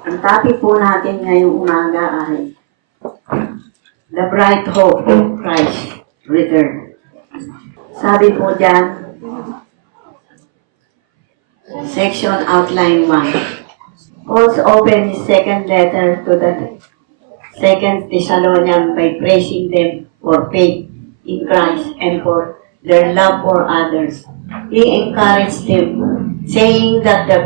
Ang topic po natin ngayong umaga ay The Bright Hope of Christ Return. Sabi po dyan, Section Outline 1. Paul opened his second letter to the Second Thessalonians by praising them for faith in Christ and for their love for others. He encouraged them, saying that the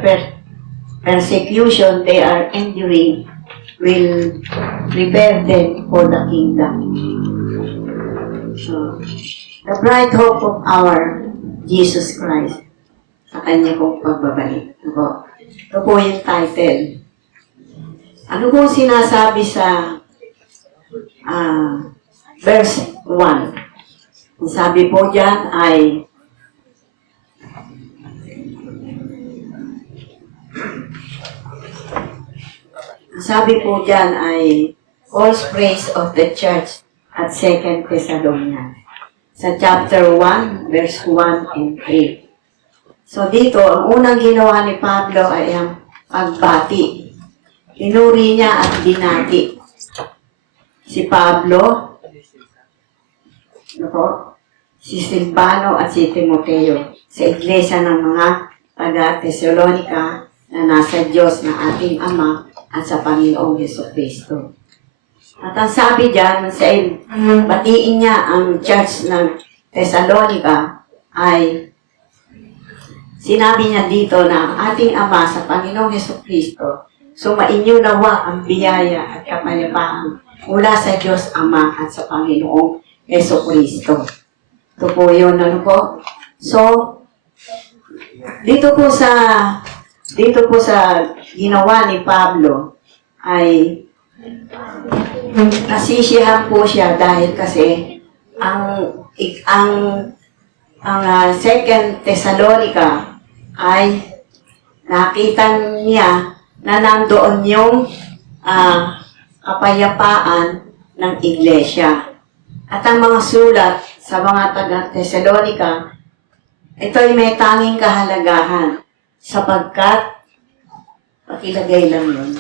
persecution they are enduring will prepare them for the kingdom. So, the bright hope of our Jesus Christ sa kanya pong pagbabalik. Ito po yung title. Ano po sinasabi sa verse 1? Ang sabi po dyan ay Paul's praise of the church at 2 Thessalonians sa chapter 1, verse 1 and 3. So dito, ang unang ginawa ni Pablo ay ang pagbati. Inuri niya at binati si Pablo, si Silvano at si Timoteo sa iglesia ng mga taga-Thessalonica na nasa Diyos na ating Ama at sa Panginoong Jesucristo. At ang sabi dyan, batiin niya ang church ng Thessalonica ay sinabi niya dito na ating Ama sa Panginoong Jesucristo, sumainyo nawa ang biyaya at kapayapaan mula sa Diyos Ama at sa Panginoong Jesucristo. Ito po yun, So, dito po sa ginawa ni Pablo ay nasisiyahan po siya dahil kasi ang 2 Thessalonica ay nakita niya na nandoon yung kapayapaan ng iglesia. At ang mga sulat sa mga taga-Thessalonica, ito ay may tanging kahalagahan sapagkat, pakilagay lang yun,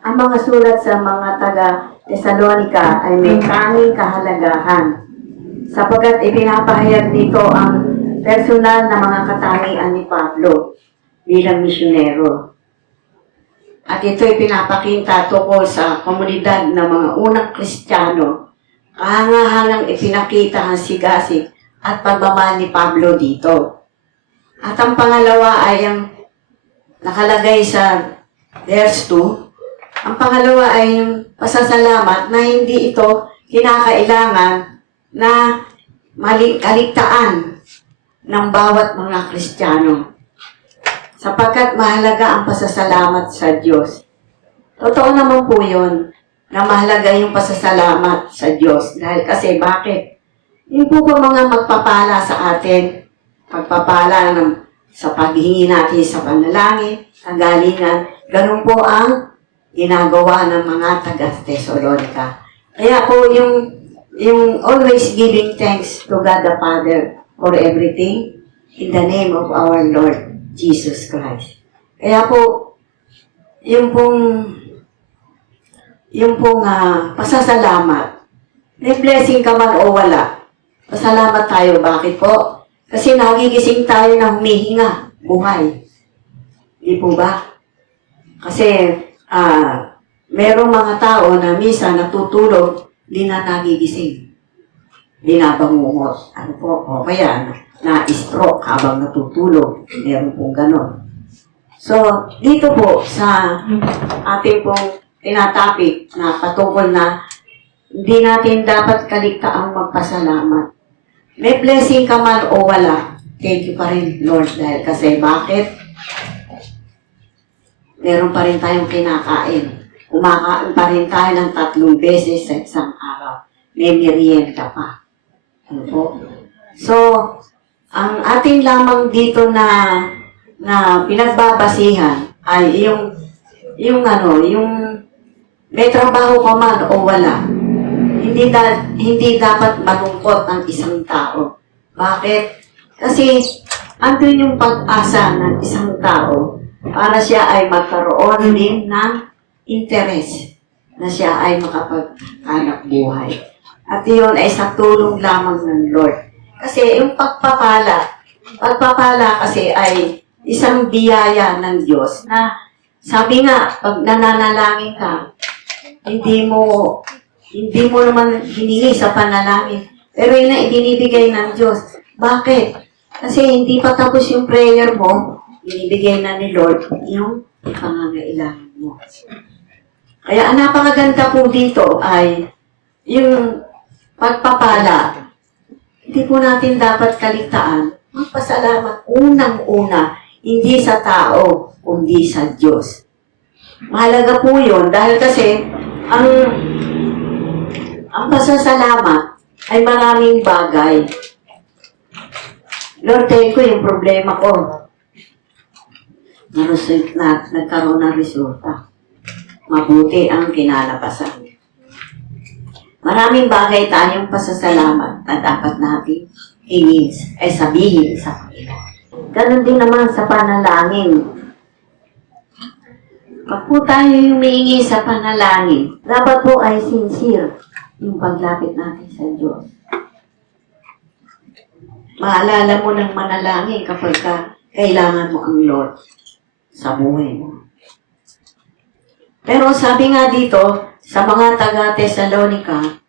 ang mga sulat sa mga taga-Thessalonica ay may tanging kahalagahan sapagkat ipinapahayag dito ang personal na mga katangian ni Pablo bilang misyonero. At ito ay pinapakita tungkol sa komunidad ng mga unang Kristiyano, kahangahangang ipinakita ang sigasig at pagmamahal ni Pablo dito. At ang pangalawa ay ang nakalagay sa verse 2. Ang pangalawa ay yung pasasalamat na hindi ito kinakailangan na kaligtaan ng bawat mga Kristiyano. Sapagkat mahalaga ang pasasalamat sa Diyos. Totoo naman po yun na mahalaga yung pasasalamat sa Diyos. Dahil kasi bakit? Yung po mga magpapala sa atin, pagpapala sa paghingi natin sa panalangin, kagalingan, ganun po ang ginagawa ng mga taga-Thessalonica. Kaya po yung always giving thanks to God the Father for everything in the name of our Lord Jesus Christ. Kaya po, yung pong pasasalamat, may blessing ka man o wala, pasalamat tayo. Bakit po? Kasi nagigising tayo na humihinga, buhay. Di po ba? Kasi, merong mga tao na misa natutulog, di na nagigising. Di na bangungot. Ano po? O kaya, na-stroke habang natutulog. Meron pong ganon. So, dito po sa ating pong tinatapik na patungkol na hindi natin dapat kaligtaang magpasalamat. May blessing ka man o wala, thank you pa rin, Lord. Dahil kasi bakit? Meron pa rin tayong kinakain. Kumakain pa rin tayo ng 3 beses sa isang araw. May merienda pa. Ano po? So, ang ating lamang dito na pinagbabasihan ay yung may trabaho ka man o wala. Hindi dapat malungkot ang isang tao. Bakit? Kasi andun yung pag-asa ng isang tao para siya ay magkaroon din ng interes na siya ay makapaghanap buhay. At iyon ay sa tulong lamang ng Lord. Kasi yung pagpapala kasi ay isang biyaya ng Diyos na sabi nga, pag nananalangin ka, hindi mo naman hiningi sa panalangin. Pero yun na ibinibigay ng Diyos. Bakit? Kasi hindi pa tapos yung prayer mo, binibigay na ni Lord yung pangangailangan mo. Kaya ang napakaganda po dito ay yung pagpapala. Hindi po natin dapat kaligtaan magpasalamat unang-una, hindi sa tao, kundi sa Diyos. Mahalaga po yun dahil kasi ang pasasalamat ay maraming bagay. Lord, thank ko yung problema ko. Nagkaroon ng resulta. Mabuti ang kinalabasan. Maraming bagay tayong pasasalamat na dapat natin sabihin sa Panginoon. Ganon din naman sa panalangin. Pag po tayo humihingi sa panalangin, dapat po ay sincere yung paglapit natin sa Diyos. Maalala mo ng manalangin kapag kailangan mo ang Lord sa buhay mo. Pero sabi nga dito, sa mga taga-Thessalonica,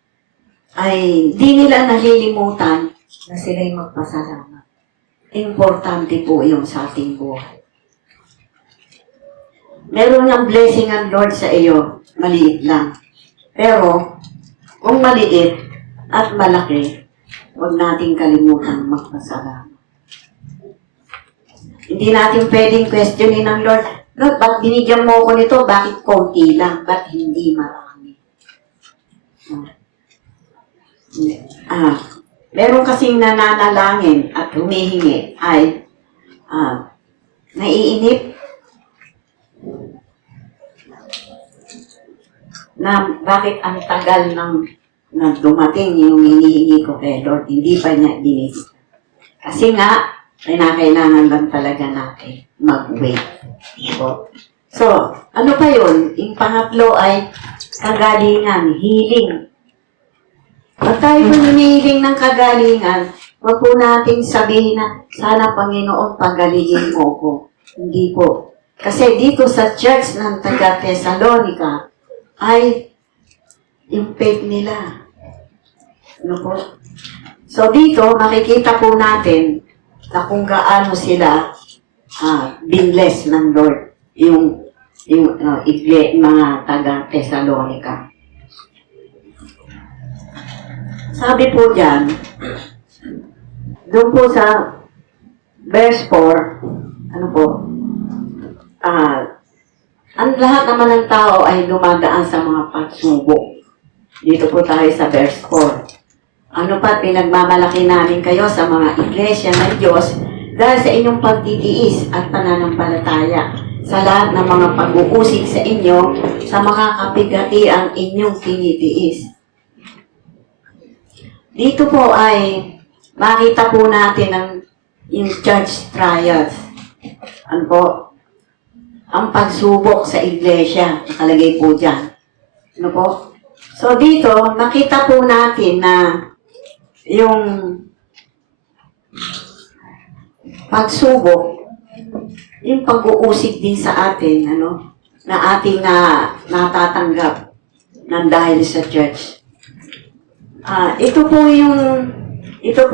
ay di nila nalilimutan na sila'y magpasalamat. Importante po yung sa ating buhay. Meron ng blessing ang Lord sa iyo, maliit lang. Pero, kung maliit at malaki, huwag nating kalimutan magpasalamat. Hindi natin pwedeng questionin ng Lord, Lord, ba't binigyan mo ako nito? Bakit konti lang? Ba't hindi marami? Meron kasing nananalangin at humihingi ay naiinip na bakit ang tagal na dumating yung hinihingi ko kay Lord, hindi pa niya binigay. Kasi nga, kailangan lang talaga natin mag-wait. So, ano pa yun? Yung pangatlo ay kagalingan, healing. Pag tayo po hinihiling ng kagalingan, huwag po natin sabihin na, sana Panginoon, pagalingin mo ko. Hindi po. Kasi dito sa church ng taga-Thessalonica, ay yung faith nila. Ano po? So dito, makikita po natin na kung gaano sila binless ng Lord, yung mga taga-Thessalonica. Sabi po dyan, doon po sa verse 4, ano po, ang lahat naman ng tao ay dumadaan sa mga pagsubok. Dito po tayo sa verse 4. Ano pa, pinagmamalaki namin kayo sa mga iglesia ng Diyos dahil sa inyong pagtitiis at pananampalataya sa lahat ng mga pag-uusig sa inyo sa mga kapigati ang inyong tinitiis. Dito po ay makita po natin yung church trials. Ano po? Ang pagsubok sa iglesia. Nakalagay po dyan. Ano po? So dito, makita po natin na yung pagsubok, yung pag-uusig din sa atin, na ating natatanggap ng dahil sa church. Ito po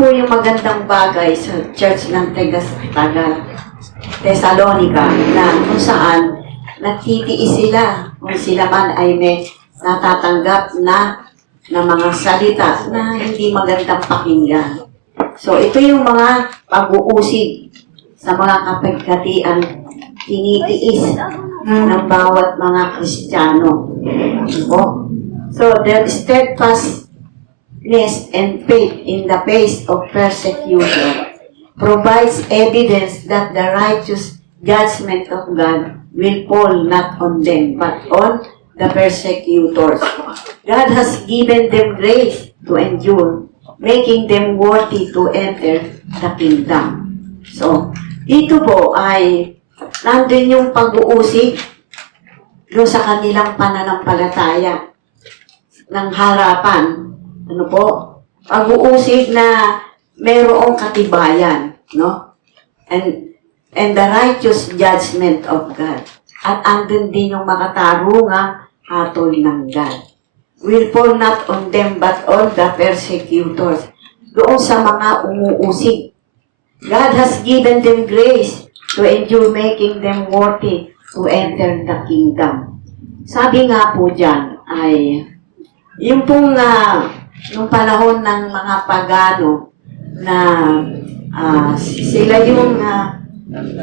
yung magandang bagay sa church ng Thessalonica na kung saan nagtitiis sila kung sila man ay may natatanggap na mga salita na hindi magandang pakinggan. So ito yung mga pag-uusig sa mga kapagkatian tinitiis ng bawat mga Kristiyano. So the steadfastness and faith in the face of persecution provides evidence that the righteous judgment of God will fall not on them, but on the persecutors. God has given them grace to endure, making them worthy to enter the kingdom. So, dito po ay nandun yung pag-uusig doon sa kanilang pananampalataya ng harapan. Ano po? Pag-uusig na mayroong katibayan, no? And the righteous judgment of God. At andun din yung makatarungang hatol ng God. Will fall not on them but on the persecutors. Doon sa mga umuusig. God has given them grace to endure, making them worthy to enter the kingdom. Sabi nga po dyan ay, yung pong nung panahon ng mga pagano na sila yung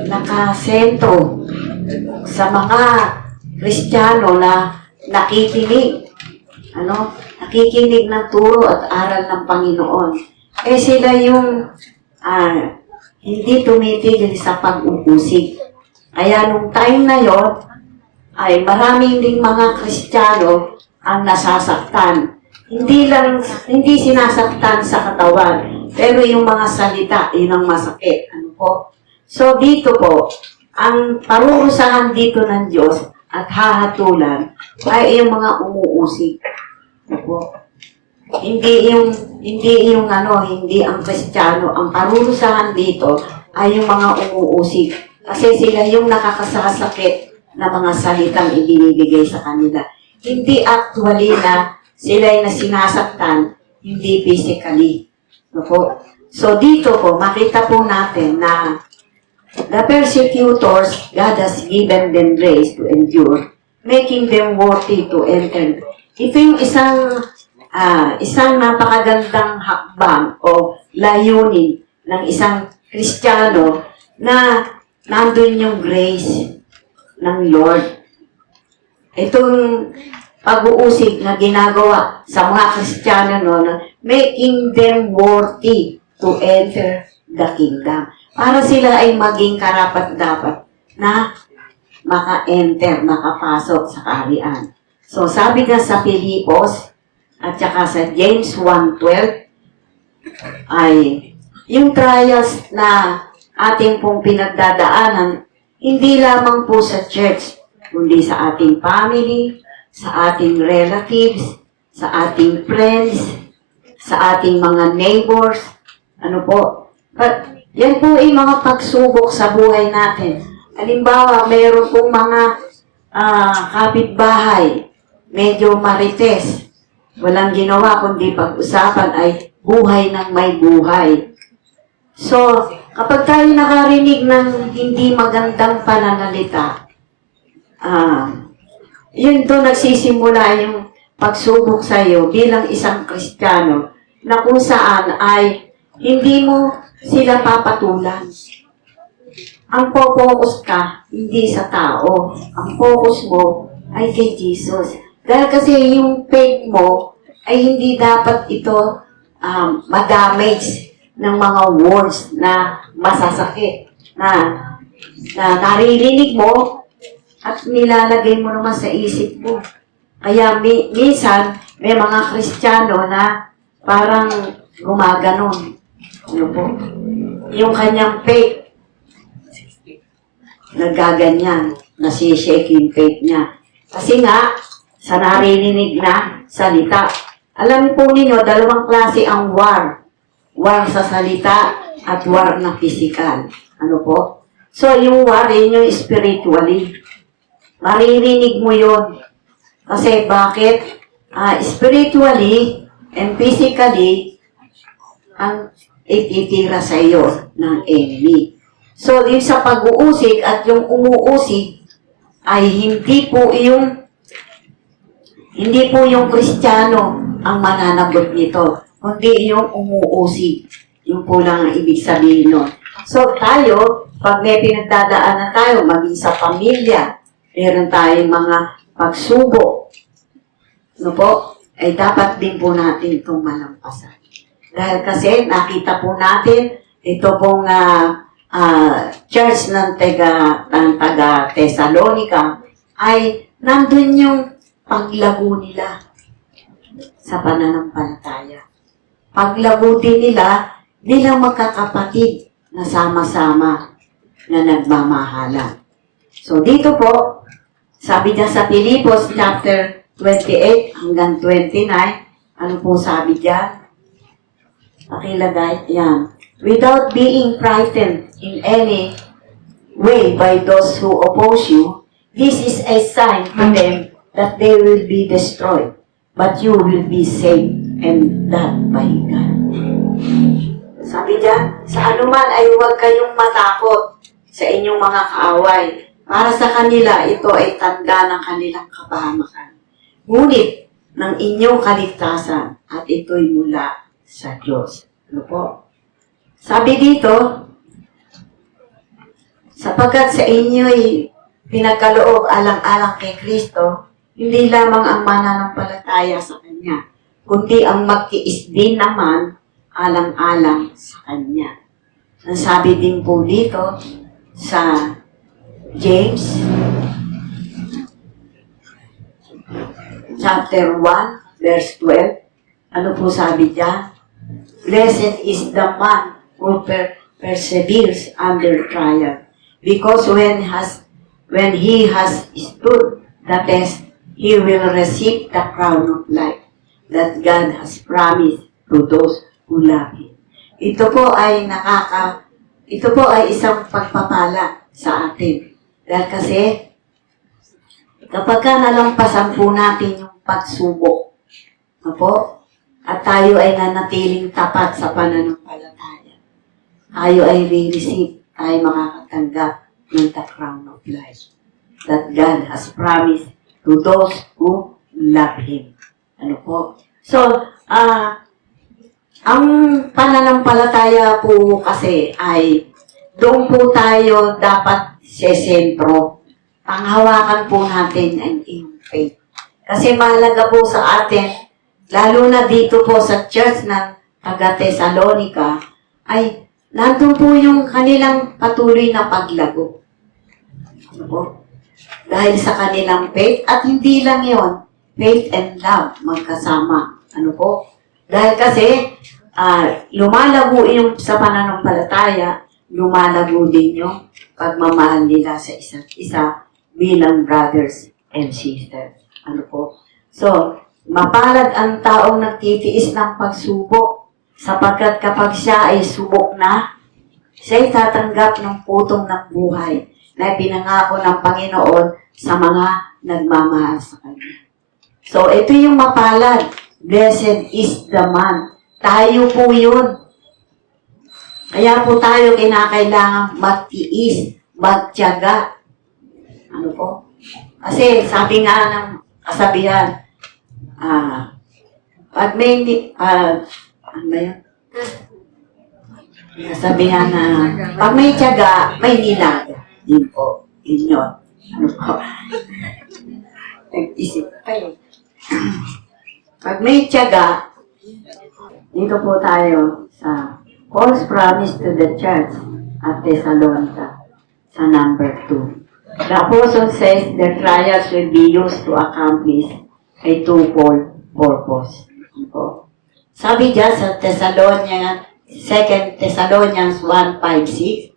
nakasentro sa mga Kristiyano na nakikinig, nakikinig ng turo at aral ng Panginoon. Eh sila yung hindi tumitigil sa pag-uusig. Kaya nung time na yon ay maraming ding mga Kristiyano ang nasasaktan. Hindi sinasaktan sa katawan, pero yung mga salita, yun ang masakit. Ano po? So dito po, ang parurusahan dito ng Diyos at hahatulan ay yung mga umuusig. Ano po? Hindi ang Kristiyano. Ang parurusahan dito ay yung mga umuusig. Kasi sila yung nakakasasakit na mga salitang ibinibigay sa kanila. Hindi actually na sila ay sinasaktan, hindi physically. So dito po, makita po natin na the persecutors, God has given them grace to endure, making them worthy to enter. Ito yung isang napakagandang hakbang o layunin ng isang Kristiyano na nandun yung grace ng Lord. Itong pag-uusig na ginagawa sa mga Kristiyano making them worthy to enter the kingdom. Para sila ay maging karapat-dapat na maka-enter, makapasok sa kaharian. So sabi nga sa Filipos at saka sa James 1:12 ay yung trials na ating pong pinagdadaanan hindi lamang po sa church, kundi sa ating family, sa ating relatives, sa ating friends, sa ating mga neighbors, But yan po ay mga pagsubok sa buhay natin. Halimbawa, mayroon pong mga kapitbahay, medyo marites. Walang ginawa kundi pag-usapan ay buhay ng may buhay. So, kapag tayo nakarinig ng hindi magandang pananalita, yun to nagsisimula yung pagsubok sa iyo bilang isang Kristiyano na kung saan ay hindi mo sila papatulan. Ang focus ka, hindi sa tao. Ang focus mo ay kay Jesus. Dahil kasi yung faith mo ay hindi dapat ito madamage ng mga words na masasakit. Na naririnig mo at nilalagay mo naman sa isip mo. Kaya minsan, may mga Kristiyano na parang gumaganon. Yung kanyang faith, nagaganyan, nasishake yung faith niya. Kasi nga, sa naririnig na salita. Alam po ninyo, dalawang klase ang war. War sa salita at war na physical. So, yung war, yun yung spiritually. Maririnig mo yun. Kasi bakit? Spiritually and physically, ang ititira sa iyo ng enemy. So, yung sa pag-uusig at yung umuusig ay hindi po yung Kristiyano ang mananagot nito, kundi yung umuusig. Yung po lang ang ibig sabihin nun. So, tayo, pag may pinagdadaanan tayo, maging sa pamilya, meron tayong mga pagsubok, ay dapat din po natin itong malampasan. Dahil kasi nakita po natin, ito pong church ng taga Thessalonica ay nandun yung paglago nila sa pananampalataya. Paglago din nila bilang magkakapatid na sama-sama na nagmamahalan. So dito po, sabi niya sa Pilipos chapter 28 hanggang 29, ano po sabi diyan? Pakilagay, yan. Without being frightened in any way by those who oppose you, this is a sign to them that they will be destroyed, but you will be saved, and that by God. Sabi diyan, sa anuman ay huwag kayong matakot sa inyong mga kaaway. Para sa kanila, ito ay tanda ng kanilang kapahamakan. Ngunit ng inyong kaligtasan at ito'y mula sa Diyos. Ano po? Sabi dito, sapagkat sa inyo'y pinagkaloob alang-alang kay Kristo, hindi lamang ang mananampalataya sa Kanya, kundi ang magtiis din naman alang-alang sa Kanya. Ang sabi din po dito sa James chapter 1 verse 12, ano po sabi diyan? Blessed is the man who perseveres under trial, because when he has stood the test, he will receive the crown of life that God has promised to those who love Him. Ito po ay isang pagpapala sa atin. Dahil kasi, kapag nalampasan po natin yung pagsubok, at tayo ay nanatiling tapat sa pananampalataya, tayo ay re-receive, tayo makakatanggap ng the crown of life that God has promised to those who love Him. Ano po? So, ang pananampalataya po kasi ay doon po tayo dapat sesentro. Panghawakan po natin ang iyong faith. Kasi mahalaga po sa atin, lalo na dito po sa church ng taga-Thessalonica, ay nandun po yung kanilang patuloy na paglago. Ano po? Dahil sa kanilang faith, at hindi lang yon, faith and love magkasama. Ano po? Dahil kasi, lumalago yung sa pananampalataya, lumalago din yung pagmamahal nila sa isa't isa bilang brothers and sisters. Ano po? So, mapalad ang taong nagtitiis ng pagsubok, sapagkat kapag siya ay subok na, siya'y tatanggap ng putong ng buhay na pinangako ng Panginoon sa mga nagmamahal sa Kanya. So, ito yung mapalad. Blessed is the man. Tayo po yun. Kaya po tayo kinakailangan magtiis, magtiyaga. Ano po? Kasi sabi nga ng kasabihan, pag may, ano ba yun? Kasabihan na, pag may tiyaga, may nilaga. Yun po. Yun yun. Ano po? Nag-isip kayo. Pag may tiyaga, dito po tayo sa Paul's promise to the church at Thessalonica sa number 2. The apostle says the trials will be used to accomplish a twofold purpose. Sabi dyan sa 2 Thessalonians 1:5-6,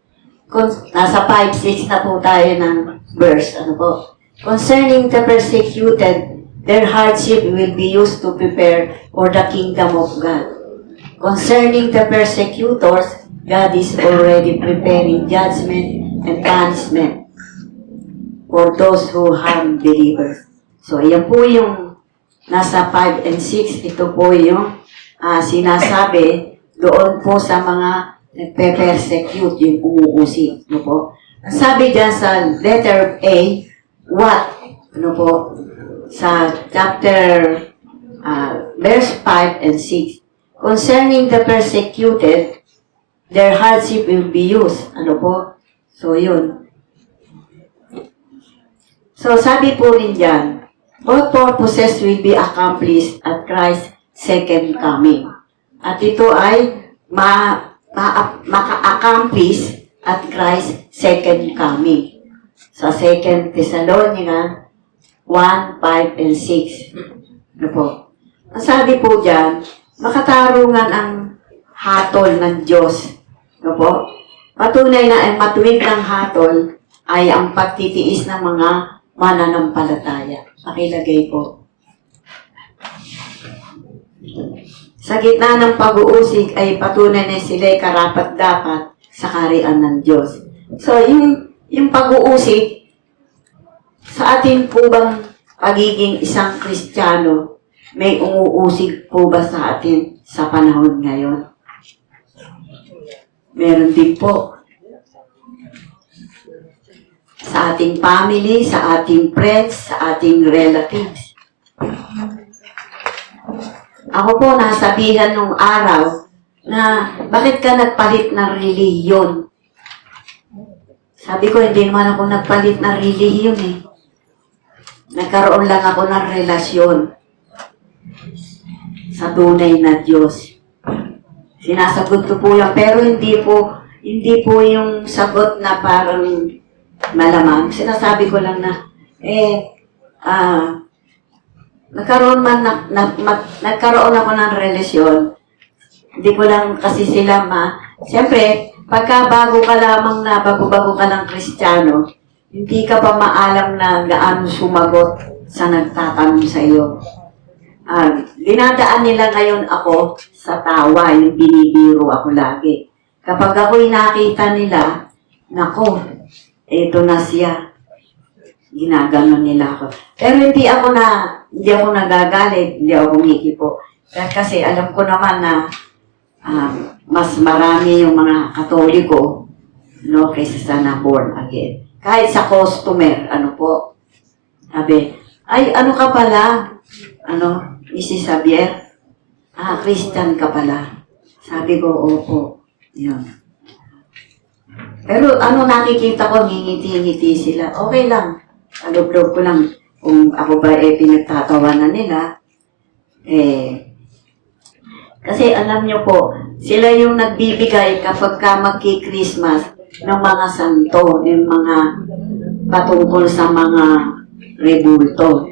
nasa 5:6 na po tayo ng verse. Ano po? Concerning the persecuted, their hardship will be used to prepare for the kingdom of God. Concerning the persecutors, God is already preparing judgment and punishment for those who harm believers. So, yan po yung nasa 5 and 6. Ito po yung sinasabi doon po sa mga nagpe-persecute, yung umuusig. Ano po? Ang sabi dyan sa letter A, what? Ano po? Sa chapter verse 5 and 6. Concerning the persecuted, their hardship will be used. Ano po? So, yun. So, sabi po rin dyan, both purposes will be accomplished at Christ's second coming. At ito ay maka-accomplish at Christ's second coming. Sa 2 Thessalonians 1:5 and 6. Ano po? Ang sabi po dyan, makatarungan ang hatol ng Diyos. Ano po? Patunay na ang matuwid ng hatol ay ang pagtitiis ng mga mananampalataya. Pakilagay po. Sa gitna ng pag-uusig ay patunay na sila'y karapat-dapat sa kaharian ng Diyos. So, yung pag-uusig, sa atin po bang pagiging isang Kristiyano, may umuusig po ba sa atin sa panahon ngayon? Meron din po. Sa ating family, sa ating friends, sa ating relatives. Ako po nasabihan nung araw na bakit ka nagpalit ng relihiyon? Sabi ko, hindi naman ako nagpalit ng relihiyon eh. Nagkaroon lang ako ng relasyon sa tunay na Diyos. Sinasagot ko po yan, pero hindi po yung sagot na parang malamang. Sinasabi ko lang na, nagkaroon ako ng relasyon. Hindi ko lang kasi sila Siyempre, pagka bago ka lang Kristiyano, hindi ka pa maalam na gaano sumagot sa nagtatanong sa iyo. Dinadaan nila ngayon ako sa tawa, yung binibiro ako lagi. Kapag ako'y nakita nila, nako, eto na siya. Ginaganon nila ako. Pero hindi ako nagagalit, hindi ako humikipo. Kasi alam ko naman na mas marami yung mga Katoliko, no, kaysa sa na-born again. Kahit sa customer, sabi, ay, ano ka pala? Mrs. Xavier? Christian ka pala. Sabi ko, opo. Yun. Pero nakikita ko, ngingiti-ngiti sila. Okay lang. Alog-log ko lang. Kung ako ba pinagtatawanan nila, kasi alam nyo po, sila yung nagbibigay kapag ka magki-Christmas ng mga santo, yung mga patungkol sa mga rebulto.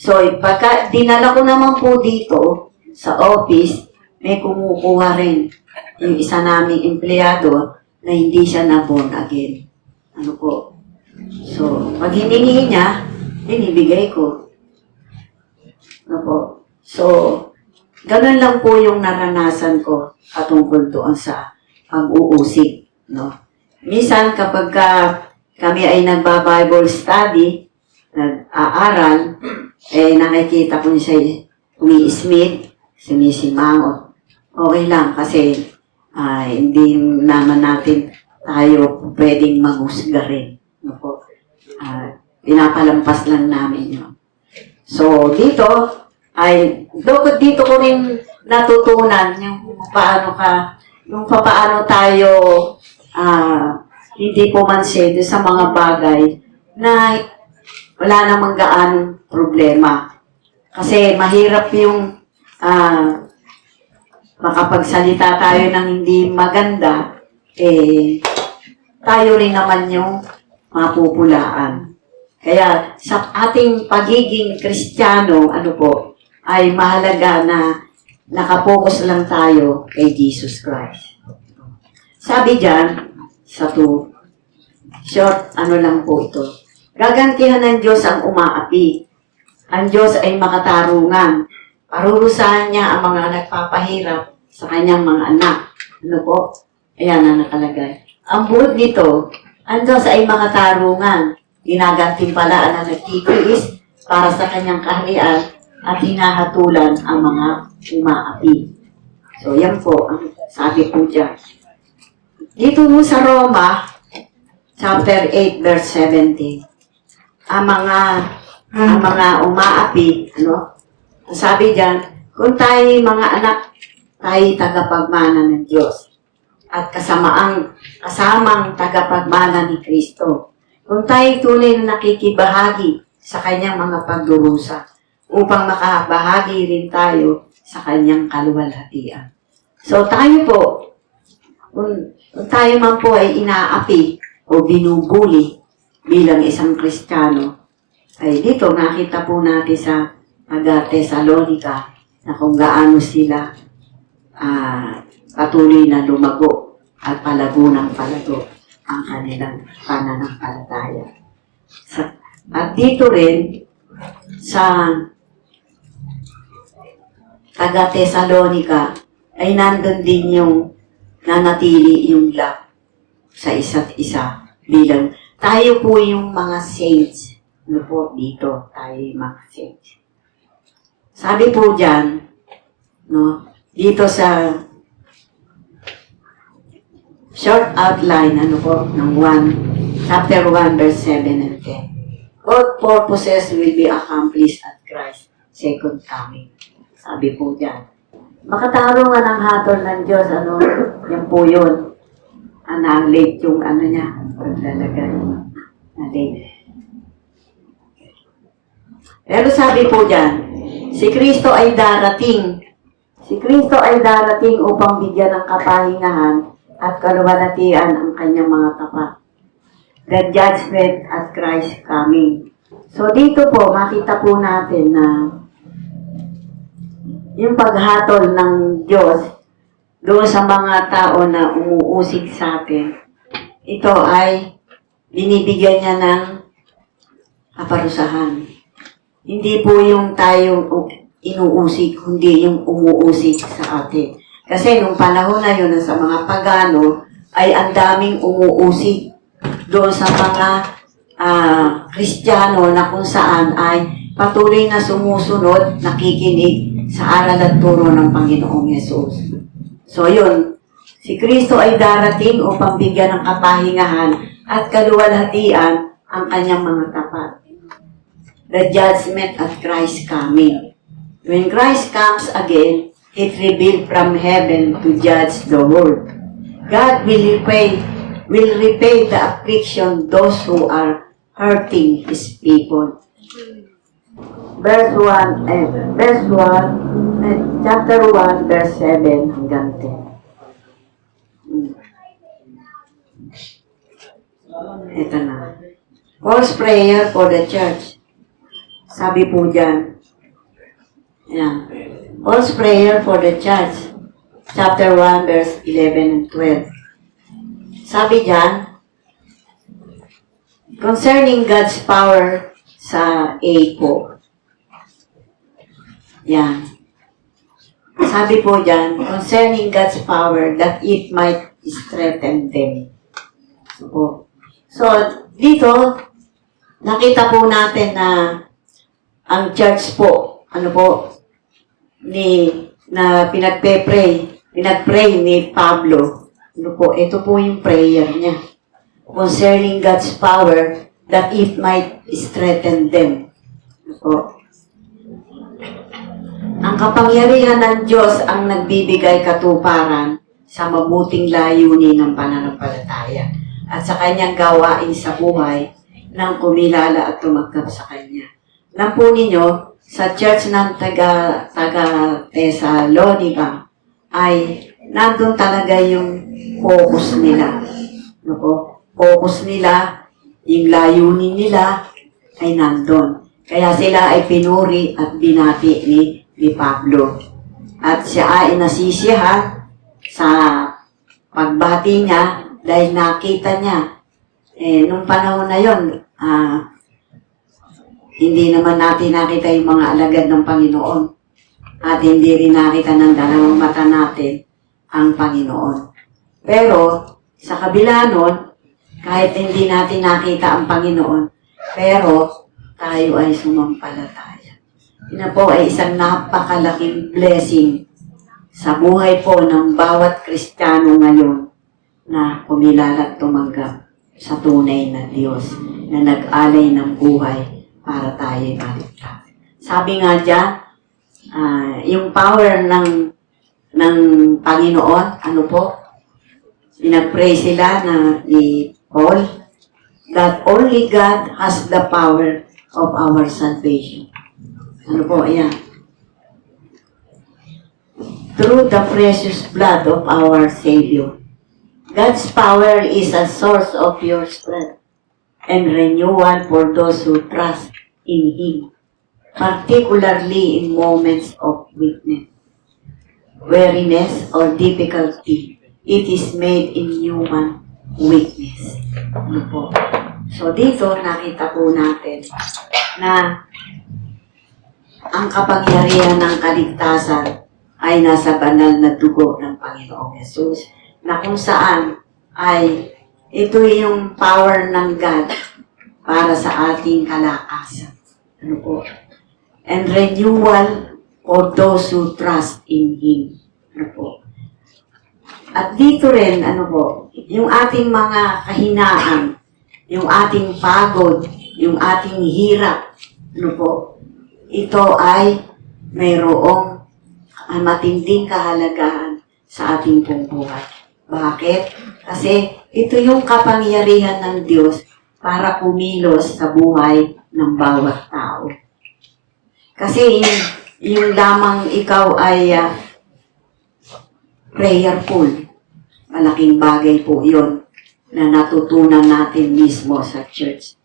So, pagka dinala ko naman po dito sa office, may kumukuha rin yung isa naming empleyado na hindi siya na-born again. So, pag hiningi niya, binibigay ko. So, ganun lang po yung naranasan ko patungkol doon sa pag-uusig. Minsan, kapag kami ay nagba-Bible study, nag-aaral, nakikita ko siya umi-smith, sumisimangot. Okay lang kasi hindi naman natin tayo pwedeng maghusga rin. Pinapalampas lang namin yun. So, dito ko rin natutunan yung paano tayo hindi pumansin sa mga bagay na wala namang gaanong problema. Kasi mahirap yung makapagsalita tayo ng hindi maganda, tayo rin naman yung mapupulaan. Kaya sa ating pagiging Kristiyano, ay mahalaga na nakapokus lang tayo kay Jesus Christ. Sabi dyan, sa 2, short, lang po ito. Gagantihan ng Diyos ang umaapi. Ang Diyos ay makatarungan. Parurusahan niya ang mga nagpapahirap sa kanyang mga anak. Ayan na nakalagay. Ang buod nito, ang Diyos ay makatarungan. Ginagantimpalaan ang nagtitiis para sa kanyang kaharian at hinahatulan ang mga umaapi. So, yan po ang sabi po dyan. Dito mo sa Roma, chapter 8, verse 17, ang mga umaapi, sabi dyan, kung tayo mga anak, tayo tagapagmana ng Diyos at kasamang tagapagmana ni Kristo. Kung tayo tunay na nakikibahagi sa kanyang mga pagdurusa, upang makabahagi rin tayo sa kanyang kaluwalhatian. So tayo po, kung tayo man po ay inaapi o binubuli bilang isang Kristiyano, ay dito nakita po natin sa Thessalonica na kung gaano sila patuloy na lumago at palago ng palago. ang kanilang pananampalataya. At dito rin, sa taga-Thessalonica, ay nandun din yung nanatili yung love sa isa't isa bilang tayo po yung mga saints. Ano po dito? Tayo yung mga saints. Sabi po dyan, no, dito sa short outline, ano po, ng chapter 1, verse 7 and 10. All purposes will be accomplished at Christ's second coming. Sabi po dyan. Makatarungan ang hatol ng Diyos, ano, yan po yun. Late yung ano niya, paglalagay. Late. Pero sabi po dyan, si Kristo ay darating. Si Kristo ay darating upang bigyan ng kapahingahan at kaluwalhatian ang kanyang mga tapat. The judgment at Christ's coming. So dito po, makita po natin na yung paghatol ng Diyos doon sa mga tao na umuusig sa atin, ito ay binibigyan niya ng kaparusahan. Hindi po yung tayo inuusig, kundi yung umuusig sa atin. Kasi nung panahon na yun, sa mga pagano, ay ang daming umuusig doon sa mga Kristiyano na kung saan ay patuloy na sumusunod, nakikinig sa aral at turo ng Panginoong Yesus. So yun, si Kristo ay darating upang bigyan ng kapahingahan at kaluwalhatian ang kanyang mga tapat. The judgment at Christ's coming. When Christ comes again, it revealed from heaven to judge the world. God will repay the affliction those who are hurting His people. Chapter 1, verse 7 hanggang 10. Ito na. Paul's prayer for the church. Sabi po dyan. Yan. Paul's prayer for the church. Chapter 1, verse 11 and 12. Sabi dyan, concerning God's power sa A po. Yan. Sabi po dyan, concerning God's power that it might strengthen them. So, dito, nakita po natin na ang church po, pinagpray ni Pablo. Ito po yung prayer niya. Concerning God's power that it might strengthen them. Ang kapangyarihan ng Diyos ang nagbibigay katuparan sa mabuting layunin ng pananampalataya at sa kanyang gawain sa buhay ng kumilala at tumanggap sa kanya. Alam po ninyo, sa church ng taga-Thessalonica ay nandun talaga yung focus nila. Focus nila, yung layunin nila ay nandun. Kaya sila ay pinuri at binati ni Pablo. At siya ay nasisiyahan sa pagbati niya dahil nakita niya. Nung panahon na yon, hindi naman natin nakita yung mga alagad ng Panginoon. At hindi rin nakita ng dalawang mata natin ang Panginoon. Pero, sa kabila nun, kahit hindi natin nakita ang Panginoon, pero tayo ay sumampalataya. Yun po ay isang napakalaking blessing sa buhay po ng bawat Kristiyano ngayon na kumilala at tumanggap sa tunay na Diyos na nag-alay ng buhay para tayo'y maligtas. Sabi nga dyan, yung power ng Panginoon, pinag-pray sila ni Paul, that only God has the power of our salvation. Ayan. Through the precious blood of our Savior. God's power is a source of your strength and renewal for those who trust in Him, particularly in moments of weakness, weariness, or difficulty. It is made in human weakness. Ano po? So, dito nakita po natin na ang kapangyarihan ng kaligtasan ay nasa banal na dugo ng Panginoong Yesus, na kung saan ay ito yung power ng God para sa ating kalakasan. Ano po? And renewal for those who trust in Him. Ano po? At dito rin, ano po, yung ating mga kahinaan, yung ating pagod, yung ating hirap, ano po, ito ay mayroong matinding kahalagahan sa ating pong buhay. Bakit? Kasi ito yung kapangyarihan ng Diyos para kumilos sa buhay ng bawat tao. Kasi yung lamang ikaw ay prayerful, malaking bagay po yun na natutunan natin mismo sa church.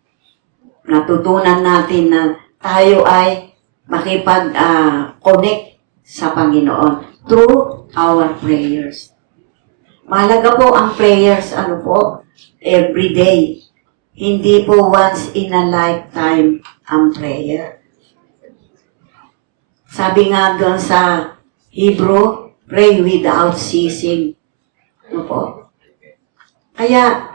Natutunan natin na tayo ay makipag-connect sa Panginoon through our prayers. Mahalaga po ang prayers, ano po, every day. Hindi po once in a lifetime ang prayer. Sabi nga doon sa Hebrew, pray without ceasing. Ano po? Kaya,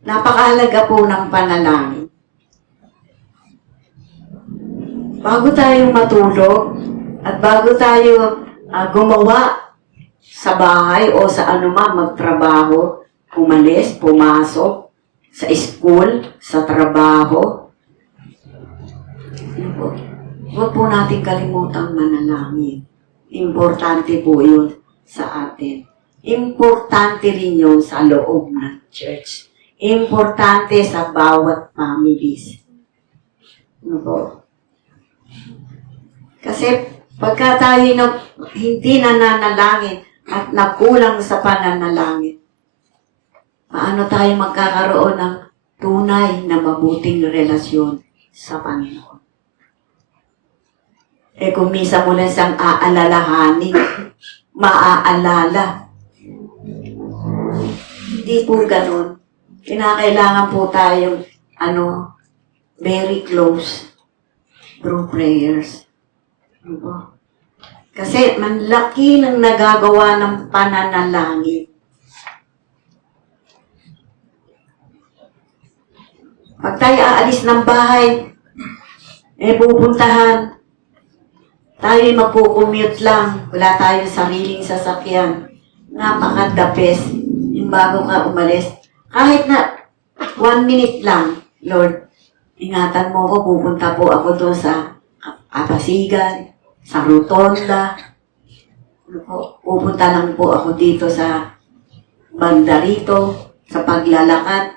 napakahalaga po ng panalangin. Bago tayo matulog, at bago tayo gumawa sa bahay o sa anuman magtrabaho, umalis, pumasok, sa school, sa trabaho, huwag po natin kalimutang manalangin. Importante po yun sa atin. Importante rin yun sa loob ng church. Importante sa bawat families. Ano po? Kasi pagka tayo hindi nananalangin at nakulang sa pananalangin, paano tayo magkakaroon ng tunay na mabuting relasyon sa Panginoon? Kung misa mo lang siyang aalalahanin, maaalala. Hindi po ganun. Kinakailangan po tayong, very close through prayers. Kasi manlaki ng nagagawa ng pananalangin. Pag tayo aalis ng bahay, pupuntahan, tayo magkukommute lang, wala tayong sariling sasakyan. Napaka-the best, yung bago ka umalis. Kahit na 1 minute lang, Lord, ingatan mo ko, pupunta po ako doon sa Apasigan, sa Rotonda. Pupunta lang po ako dito sa banda rito, sa paglalakad.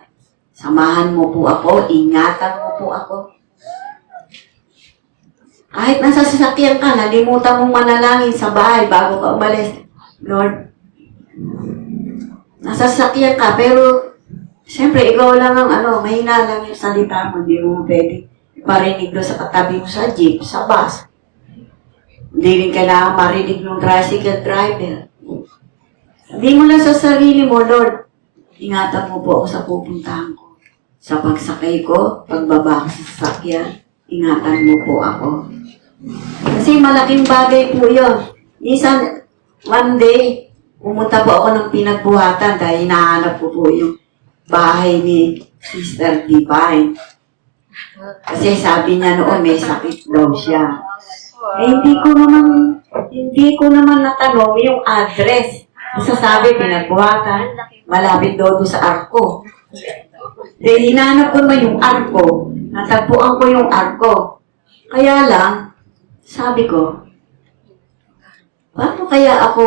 Samahan mo po ako, ingatan mo po ako. Kahit nasa sasakyan ka, nalimutan mong manalangin sa bahay bago ka umalis. Lord, nasa sasakyan ka, pero siyempre, ikaw lang ang mahina lang yung salita mo, hindi mo pwede marinig doon sa katabi mo sa jeep, sa bus. Hindi rin kailangan marinig ng tricycle driver. Sabi mo lang sa sarili mo, Lord, ingatan mo po ako sa pupuntahan ko. Sa pagsakay ko, pagbaba ko sa sasakyan, ingatan mo po ako. Kasi malaking bagay po yun. Minsan, one day, pumunta po ako ng pinagbuhatan dahil hinahanap ko po yung bahay ni Sister Divine. Kasi sabi niya noon, may sakit daw siya. Hindi ko naman natanong yung address. Sasabi, pinagbuhatan, malapit daw doon sa Arco. Dahil hinahanap ko naman yung Arco. Natagpuan ko yung Arco. Kaya lang, sabi ko, paano kaya ako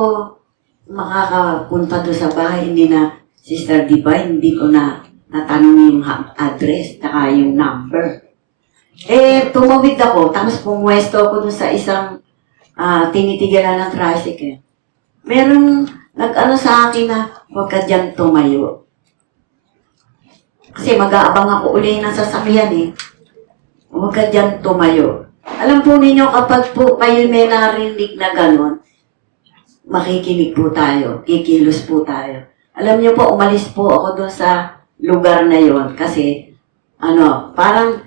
makakapunta doon sa bahay? Hindi na, Sister Divine, hindi ko na natanong yung address, taka yung number. Tumawid ako, tapos pumwesto ako doon sa isang tinitigilan ng tricycle. Merong nag-ano sa akin na, huwag ka dyan tumayo. Kasi mag-aabang ako uli ng sasakyan eh. Huwag ka dyan tumayo. Alam po ninyo, kapag po kayo may narinig na gano'n, makikinig po tayo, kikilos po tayo. Alam niyo po, umalis po ako doon sa lugar na yon kasi, parang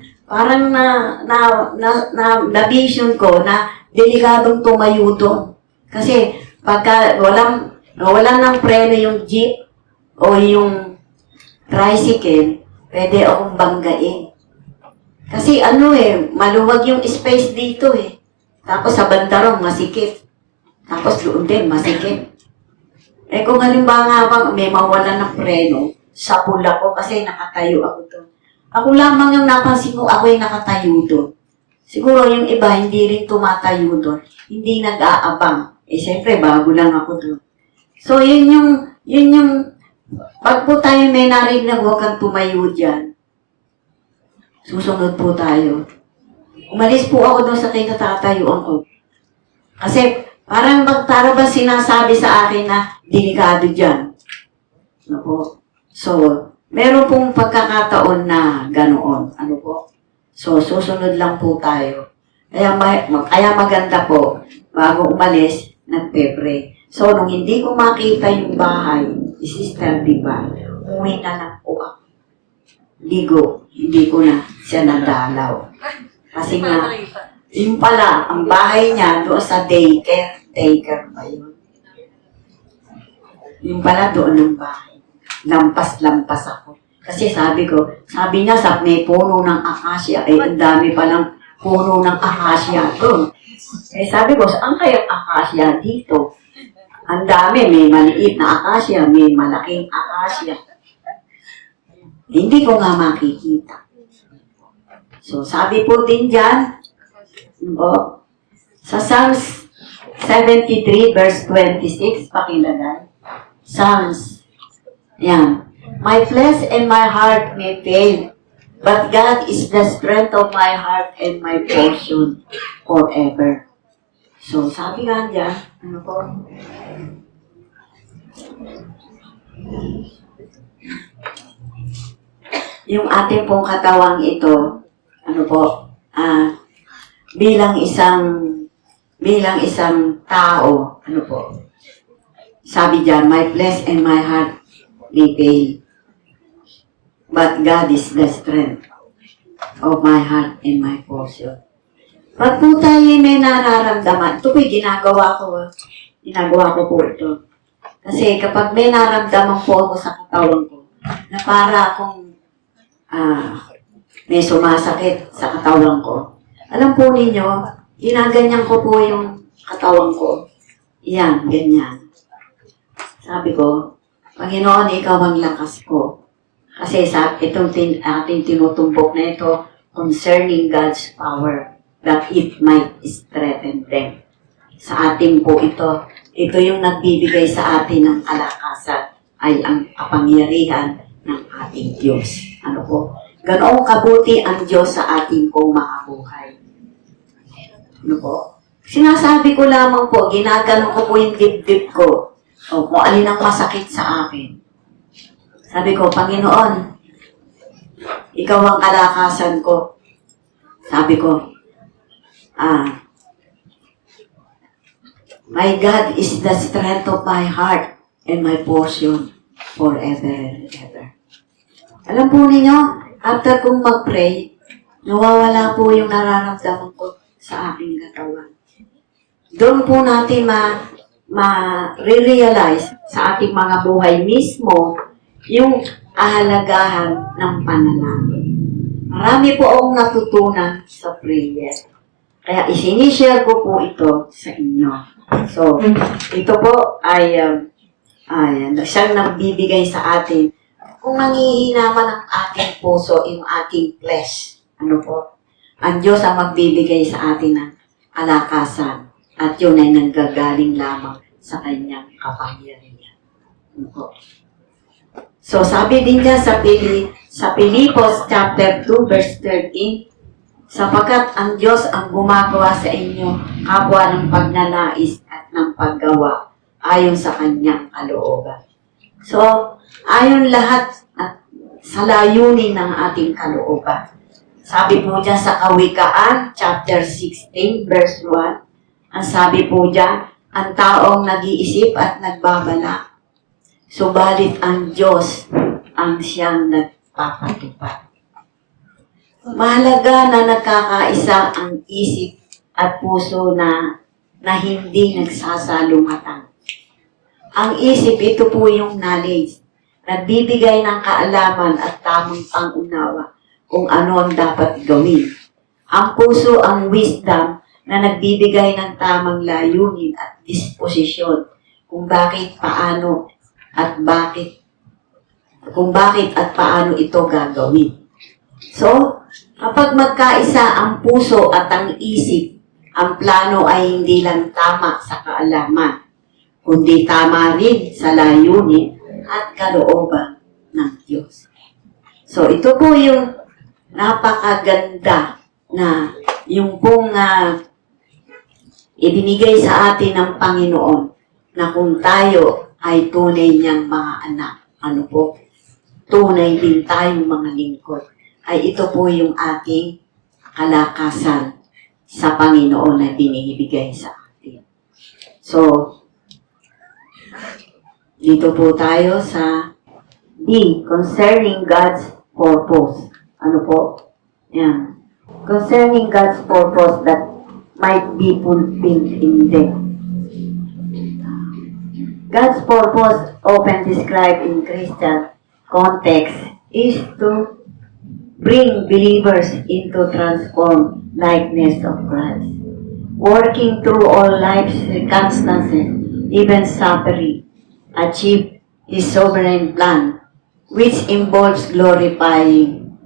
na-vision ko na delikadong tumayo doon. Kasi, pagka wala ng preno yung jeep o yung tricycle, pwede akong banggain. Kasi maluwag yung space dito eh. Tapos sa bandarong, masikip. Tapos doon din, masikip. Kung halimbawa nga may mawala ng preno, sa pula ko kasi nakatayo ako doon. Ako lamang yung napansin ko, ako yung nakatayo doon. Siguro yung iba, hindi rin tumatayo doon. Hindi nag-aabang. Siyempre, bago lang ako doon. So, yun yung, pag po tayo may narinig na huwag kang tumayo dyan, susunod po tayo. Umalis po ako doon sa kinatatayuan ko. Kasi, parang ba sinasabi sa akin na delikado dyan. Ano po? So, meron pong pagkakataon na ganoon. Ano po? So, susunod lang po tayo. Kaya maganda po, bago umalis, nagpe-pray. So, nung hindi ko makita yung bahay, Sister Diba, umuwi na lang po ako. Ligo, hindi ko na siya nadalaw. Kasi nga, yung pala, ang bahay niya doon sa daycare. Daycare ba yun? Yung pala doon ang bahay. Lampas-lampas ako. Kasi sabi niya sa may puno ng akasya, ang dami palang puno ng akasya doon. Sabi ko, saan kayang akasya dito? Ang dami, may maliit na akasya, may malaking akasya. Hindi ko nga makikita. So, sabi po din dyan, sa Psalms 73 verse 26, pakilagay. Psalms, yan. My flesh and my heart may fail, but God is the strength of my heart and my portion forever. So, sabi nga dyan, yung ating pong katawang ito, bilang isang tao, sabi dyan, my flesh and my heart may fail, but God is the strength of my heart and my portion. Pag po tayo may nararamdaman, ito po'y ginagawa ko po ito. Kasi kapag may nararamdaman po ako sa katawan ko, na para akong may sumasakit sa katawan ko, alam po ninyo, ginaganyan ko po yung katawan ko. Yan, ganyan. Sabi ko, Panginoon, ikaw ang lakas ko. Kasi sa itong ating tinutumbok na ito, concerning God's power, that it might strengthen them. Sa atin po ito yung nagbibigay sa atin ng kalakasan, ay ang kapangyarihan ng ating Diyos. Ano po? Ganoong kabuti ang Diyos sa ating pong mga buhay. Ano po? Sinasabi ko lamang po, ginaganon ko po yung dibdib ko. O kung alin ang masakit sa akin. Sabi ko, Panginoon, ikaw ang kalakasan ko. Sabi ko, my God is the strength of my heart and my portion forever and ever. Alam po ninyo, after kong mag-pray, nawawala po yung nararamdaman ko sa aking katawan. Doon po natin ma-realize sa ating mga buhay mismo yung ahalagahan ng panalangin. Marami po akong natutunan sa prayer. Kaya isinishare ko po ito sa inyo. So, ito po ay siyang nagbibigay sa atin kung nanghihina man ang ating puso, yung ating flesh. Ano po? Ang Diyos ang magbibigay sa atin ng kalakasan. At yun ay nanggagaling lamang sa kanyang kapangyarihan. Ano po? So, sabi din niya sa Pilipos chapter 2 verse 13, sapagkat ang Diyos ang gumagawa sa inyo kapwa ng pagnanais at ng paggawa ayon sa kanyang kalooban. So, ayon lahat at sa layunin ng ating kalooban. Sabi po dyan sa Kawikaan chapter 16 verse 1, ang sabi po dyan, ang taong nag-iisip at nagbabala. subalit ang Diyos ang siyang nagpapatupad. Mahalaga na nagkakaisa ang isip at puso na hindi nagsasalungatan. Ang isip, ito po yung knowledge. Nagbibigay ng kaalaman at tamang pangunawa kung ano ang dapat gawin. Ang puso, ang wisdom na nagbibigay ng tamang layunin at disposisyon kung bakit, paano, at paano ito gagawin. So, kapag magkaisa ang puso at ang isip, ang plano ay hindi lang tama sa kaalaman, kundi tama rin sa layunin at kalooban ng Diyos. So, ito po yung napakaganda na yung pong ibinigay sa atin ng Panginoon na kung tayo ay tunay niyang mga anak, tunay din tayong mga lingkod, ay ito po yung ating kalakasan sa Panginoon na binibigay sa atin. So, dito po tayo sa D, concerning God's purpose. Ano po? Yan. Concerning God's purpose that might be fulfilled in them. God's purpose, often described in Christian context, is to bring believers into transformed likeness of Christ, working through all life's circumstances, even suffering, achieve His sovereign plan, which involves glorifying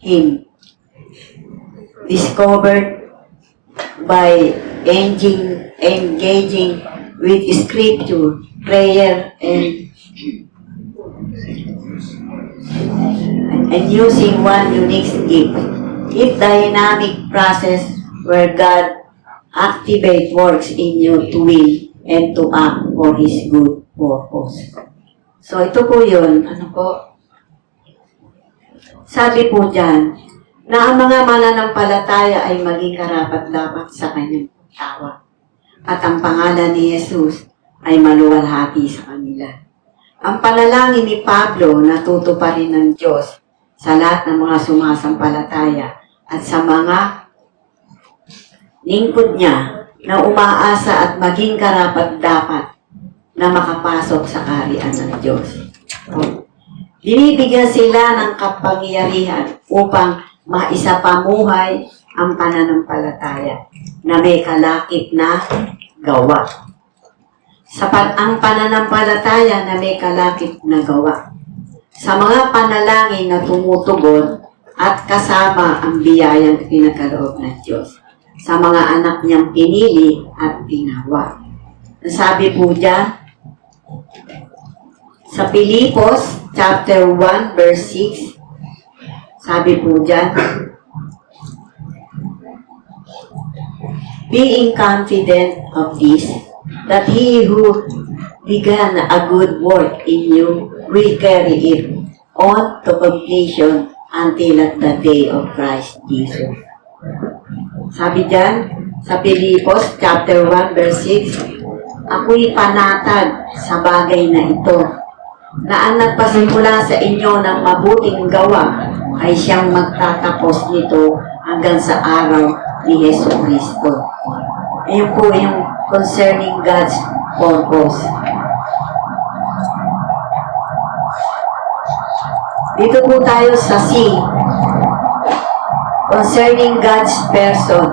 Him, discovered by engaging with Scripture, prayer, and using one unique gift. It dynamic process where God activate works in you to will and to act for His good purpose. So ito po yun, sabi po dyan, na ang mga mananampalataya ay maging karapat-dapat sa kanyang tawa. At ang pangalan ni Jesus ay maluwalhati sa kanila. Ang panalangin ni Pablo na tutuparin ng Diyos sa lahat ng mga sumasampalataya at sa mga lingkod niya na umaasa at maging karapat-dapat na makapasok sa kaharian ng Diyos. Binibigyan sila ng kapangyarihan upang maisapamuhay ang pananampalataya na may kalakip na gawa. Ang pananampalataya na may kalakip na gawa. Sa mga panalangin na tumutugon at kasama ang biyayang pinagkaloob ng Diyos sa mga anak niyang pinili at tinawa. Sabi po dyan, sa Pilipos, chapter 1, verse 6, sabi po dyan, being confident of this, that He who began a good work in you will carry it on to completion until at the day of Christ Jesus. Sabi dyan, sa Pilipos, chapter 1, verse 6, ako'y panatag sa bagay na ito, na ang nagpasimula sa inyo ng mabuting gawa ay siyang magtatapos nito hanggang sa araw ni Jesucristo. Ayun po yung concerning God's purpose. Dito po tayo sa C, concerning God's person,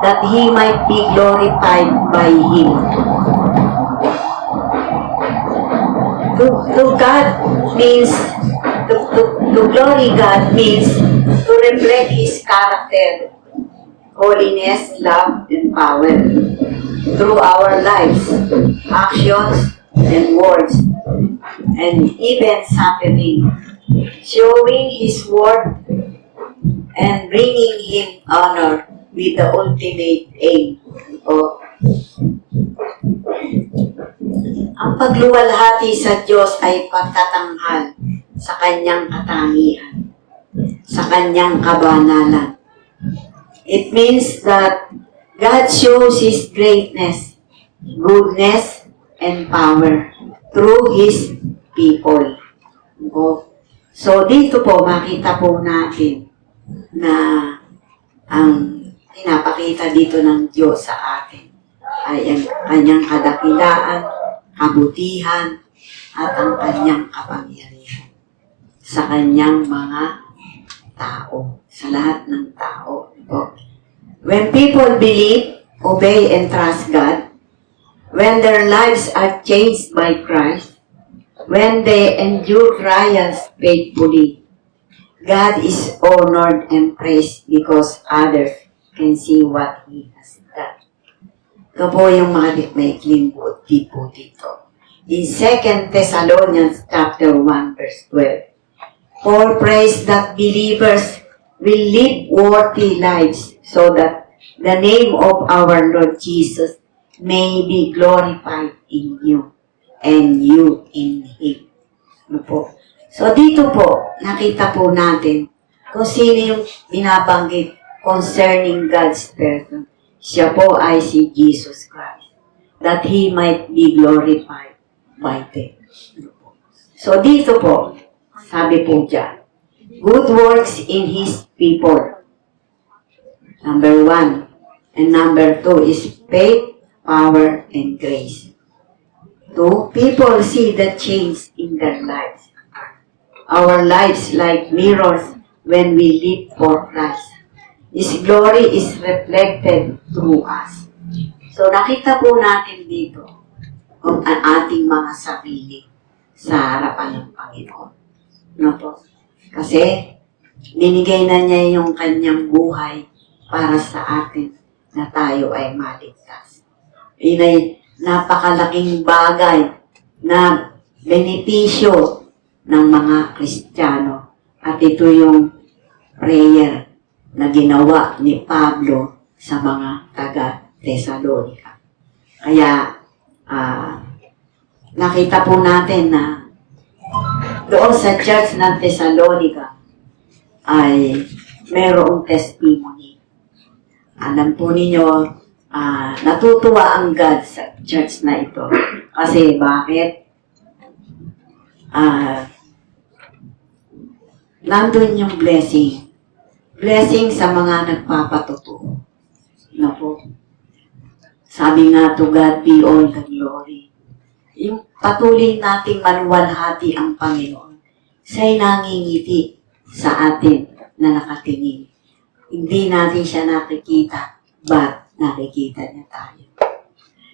that He might be glorified by Him. To God means, to glory God means to reflect His character, holiness, love, and power through our lives, actions, and words, and even suffering, showing His worth and bringing Him honor with the ultimate aim. Ang pagluwalhati sa Diyos ay pagtatanghal sa Kanyang katangian, sa Kanyang kabanalan. It means that God shows His greatness, goodness, and power through His people. So, dito po, makita po natin na ang pinapakita dito ng Diyos sa atin ay ang kanyang kadakilaan, kabutihan, at ang kanyang kapangyarihan sa kanyang mga tao, sa lahat ng tao. When people believe, obey, and trust God, when their lives are changed by Christ, when they endure trials faithfully, God is honored and praised because others can see what He has done. Ito po yung mga maikling buti po dito. In 2 Thessalonians chapter 1 verse 12, Paul prays that believers will live worthy lives so that the name of our Lord Jesus may be glorified in you and you in Him. Ano po? So dito po, nakita po natin kung sino yung binabanggit concerning God's person. Siya po ay si Jesus Christ, that He might be glorified by them. So dito po, sabi po dyan, good works in His people. Number 1. And number 2 is faith, power, and grace. 2, people see the change in their lives. Our lives like mirrors when we live for Christ. His glory is reflected through us. So nakita po natin dito ang ating mga sarili sa harapan ng Panginoon. No po? Kasi binigay na niya yung kanyang buhay para sa atin na tayo ay maligtas. Yun ay napakalaking bagay na benepisyo ng mga Kristiyano. At ito yung prayer na ginawa ni Pablo sa mga taga-Thessalonica. Kaya, nakita po natin na doon sa church ng Thessalonica ay mayroong testimony. Alam po ninyo, natutuwa ang God sa church na ito. Kasi bakit? Nandun yung blessing. Blessing sa mga nagpapatotoo. No po? Sabi nga, to God be all the glory. Yung patuloy nating maluwalhati ang Panginoon, siya'y nangingiti sa atin na nakatingin. Hindi natin siya nakikita, but nakikita niya tayo.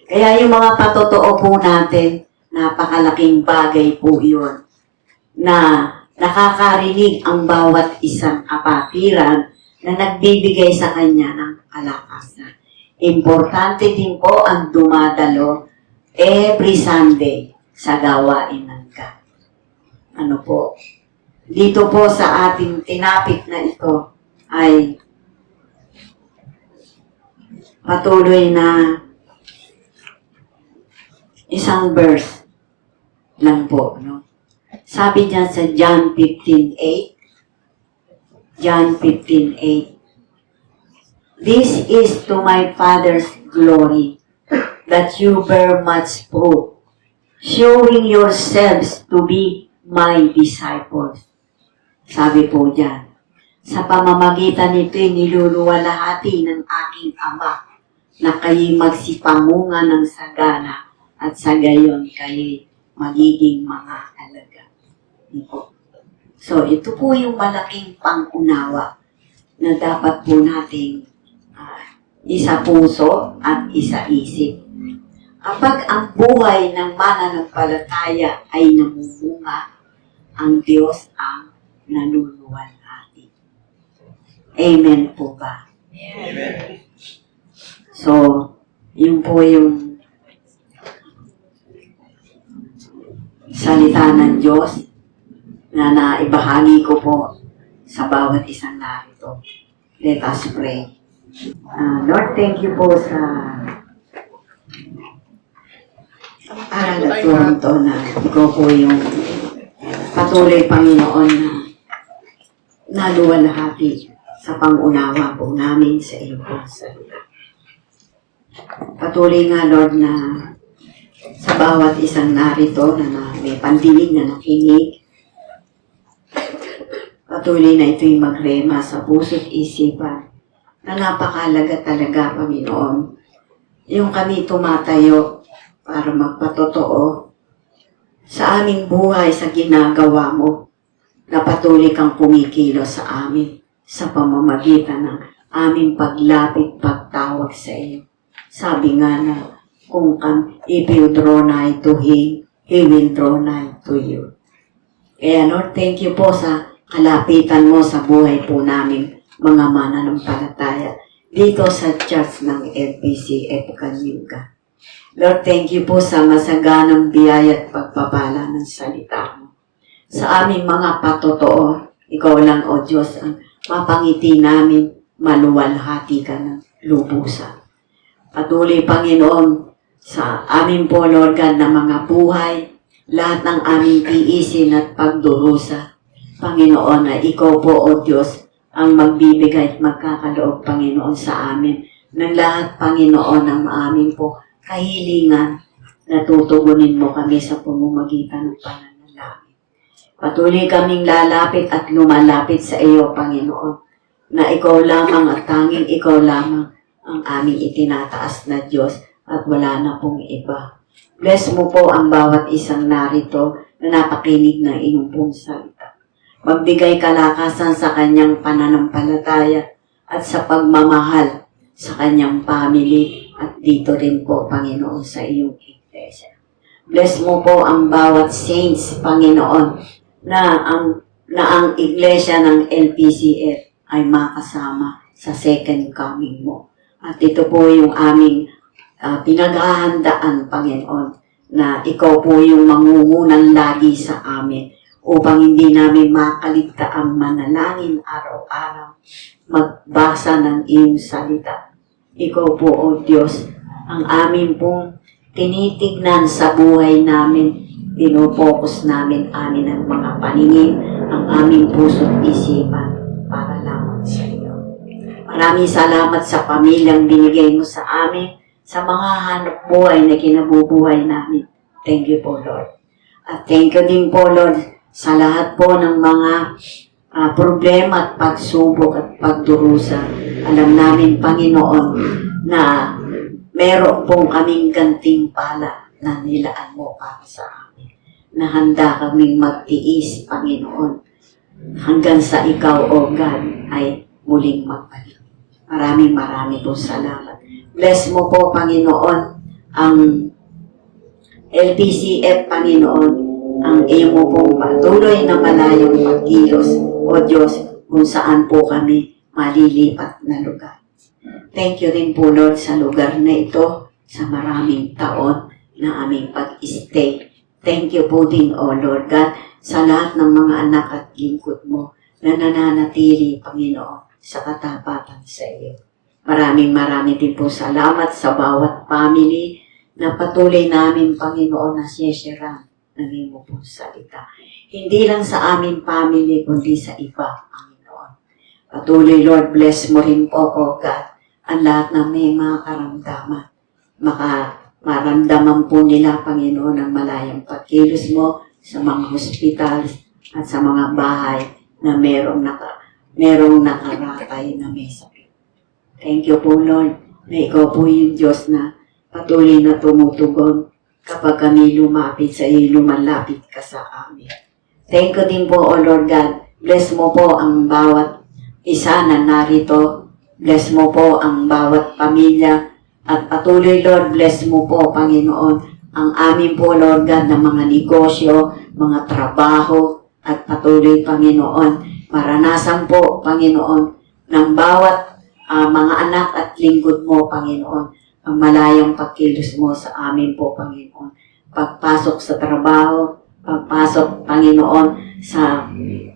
Kaya yung mga patotoo po natin, napakalaking bagay po yun na nakakarinig ang bawat isang kapatiran na nagbibigay sa kanya ng kalakasan. Importante din po ang dumadalo every Sunday sa gawain ng God. Ano po? Dito po sa ating tinapik na ito ay patuloy na isang verse lang po, no? Sabi niya sa John 15:8, John 15:8, this is to my Father's glory, that you bear much fruit, showing yourselves to be my disciples. Sabi po diyan, sa pamamagitan nito'y niluluwalhati ng aking Ama na kayo'y magsipamunga ng sagana at sa gayon kayo'y magiging mga alaga. So, ito po yung malaking pangunawa na dapat po nating isa puso at isa isip. Kapag ang buhay ng mananampalataya ay namumunga, ang Diyos ang naluluwalhati. Amen po ba? Amen. So, yun po yung salita ng Diyos na naibahagi ko po sa bawat isang narito. Let us pray. Lord, thank you po sa aral at turong to na ikaw po yung patuloy, Panginoon, na naluwalhati sa pangunawa po namin sa iyong pong salita. Patuloy nga, Lord, na sa bawat isang narito na may pandinig na nakinig. Patuloy na ito'y magrema sa puso't isipan na napakahalaga talaga, Panginoon. Yung kami tumatayo para magpatotoo sa aming buhay sa ginagawa mo na patuloy kang kumikilos sa amin sa pamamagitan ng aming paglapit, pagtawag sa iyo. Sabi nga na kung if you draw nigh to Him, He will draw nigh to you. Kaya Lord, thank you po sa kalapitan mo sa buhay po namin mga mananampalataya dito sa church ng LPCF Kanyuga. Lord, thank you po sa masaganang biyaya at pagpapala ng salita mo. Sa aming mga patotoo, ikaw lang, O Diyos, ang mapangiti namin, maluwalhati ka ng lubusan. Patuloy, Panginoon, sa amin po, Lord God, na mga buhay, lahat ng aming tiisin at pagdurusa, Panginoon, na ikaw po, O Diyos, ang magbibigay at magkakaloob, Panginoon, sa amin. Ng lahat, Panginoon, ng amin po kahilingan na tutugunin mo kami sa pamamagitan ng pananalangin. Patuloy kaming lalapit at lumalapit sa iyo, Panginoon, na ikaw lamang at tanging ikaw lamang ang aming itinataas na Diyos at wala na pong iba. Bless mo po ang bawat isang narito na napakinig ng iyong pong salita. Magbigay kalakasan sa kanyang pananampalataya at sa pagmamahal sa kanyang family at dito rin po, Panginoon, sa iyong iglesia. Bless mo po ang bawat saints, Panginoon, na ang iglesia ng LPCF ay makasama sa second coming mo. At ito po yung aming pinaghahandaan, Panginoon, na ikaw po yung mangungunan lagi sa amin upang hindi namin makaligta ang manalangin araw-araw, magbasa ng iyong salita. Ikaw po, O Diyos, ang amin pong tinitignan sa buhay namin, pinopokus namin ang mga paningin, ang aming puso't isipan para lamang sa iyo. Maraming salamat sa pamilyang binigay mo sa amin, sa mga hanap buhay na kinabubuhay namin. Thank you po, Lord. At thank you din po, Lord, sa lahat po ng mga problema at pagsubok at pagdurusa. Alam namin, Panginoon, na meron pong kaming gantimpala na nilaan mo para sa amin. Na handa kaming magtiis, Panginoon, hanggang sa ikaw, O God, ay muling magbalik. Maraming po salamat. Bless mo po, Panginoon, ang LPCF, Panginoon, ang iyong mo pong patuloy na malayong pagkilos, O Diyos, kung saan po kami malilipat na lugar. Thank you rin po, Lord, sa lugar na ito, sa maraming taon na aming pag-stay. Thank you po din, O Lord God, sa lahat ng mga anak at lingkod mo na nananatili, Panginoon, sa katapatan sa iyo. Maraming din po salamat sa bawat family na patuloy namin, Panginoon, na siyesyaran ng iyong pong salita. Hindi lang sa aming family, kundi sa iba, Panginoon. Patuloy, Lord, bless mo rin po, O God, ang lahat ng may mga karamdaman. Maramdaman po nila, Panginoon, ang malayang pagkilos mo sa mga hospitals at sa mga bahay na merong nakaratay na may sakit. Thank you po, Lord, na ikaw po yung Diyos na patuloy na tumutugon kapag kami lumapit sa iyo, lumalapit ka sa amin. Thank you din po, O Lord God. Bless mo po ang bawat isa na narito. Bless mo po ang bawat pamilya. At patuloy, Lord, bless mo po, Panginoon, ang amin po, Lord God, na mga negosyo, mga trabaho, at patuloy, Panginoon, maranasan po, Panginoon, ng bawat mga anak at lingkod mo, Panginoon, ang malayang pagkilos mo sa amin po, Panginoon. Pagpasok sa trabaho, pagpasok, Panginoon, sa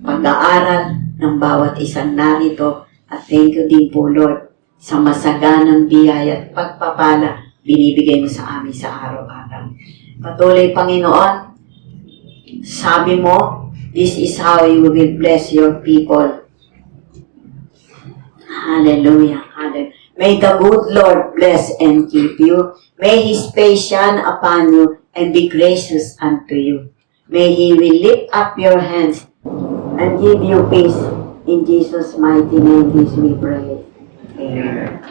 pag-aaral ng bawat isang narito. At thank you din po, Lord, sa masaganang biyaya at pagpapala binibigay mo sa amin sa araw-araw. Patuloy, Panginoon, sabi mo, this is how you will bless your people. Hallelujah. Hallelujah. May the good Lord bless and keep you. May His face shine upon you and be gracious unto you. May He will lift up your hands and give you peace. In Jesus' mighty name, this we pray. Amen.